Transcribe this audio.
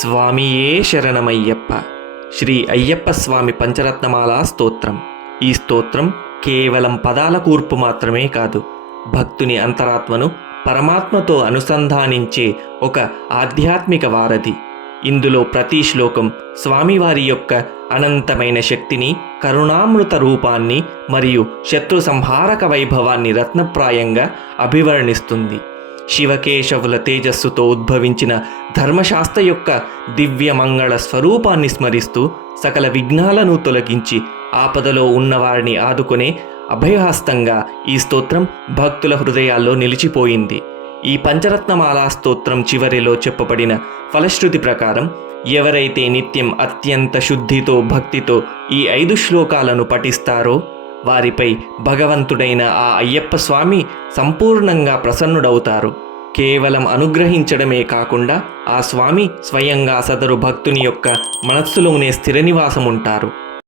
స్వామియే శరణమయ్యప్ప. శ్రీ అయ్యప్ప స్వామి పంచరత్నమాల స్తోత్రం. ఈ స్తోత్రం కేవలం పదాల కూర్పు మాత్రమే కాదు, భక్తుని అంతరాత్మను పరమాత్మతో అనుసంధానించే ఒక ఆధ్యాత్మిక వారధి. ఇందులో ప్రతి శ్లోకం స్వామివారి యొక్క అనంతమైన శక్తిని, కరుణామృత రూపాన్ని మరియు శత్రు సంహారక వైభవాన్ని రత్నప్రాయంగా అభివర్ణిస్తుంది. శివకేశవుల తేజస్సుతో ఉద్భవించిన ధర్మశాస్త్ర యొక్క దివ్య మంగళ స్వరూపాన్ని స్మరిస్తూ సకల విఘ్నాలను తొలగించి ఆపదలో ఉన్నవారిని ఆదుకునే అభయహస్తంగా ఈ స్తోత్రం భక్తుల హృదయాల్లో నిలిచిపోయింది. ఈ పంచరత్నమాలా స్తోత్రం చివరిలో చెప్పబడిన ఫలశ్రుతి ప్రకారం ఎవరైతే నిత్యం అత్యంత శుద్ధితో భక్తితో ఈ 5 శ్లోకాలను పఠిస్తారో వారిపై భగవంతుడైన ఆ అయ్యప్ప స్వామి సంపూర్ణంగా ప్రసన్నుడవుతారు. కేవలం అనుగ్రహించడమే కాకుండా ఆ స్వామి స్వయంగా సదరు భక్తుని యొక్క మనస్సులోనే స్థిర నివాసం ఉంటారు.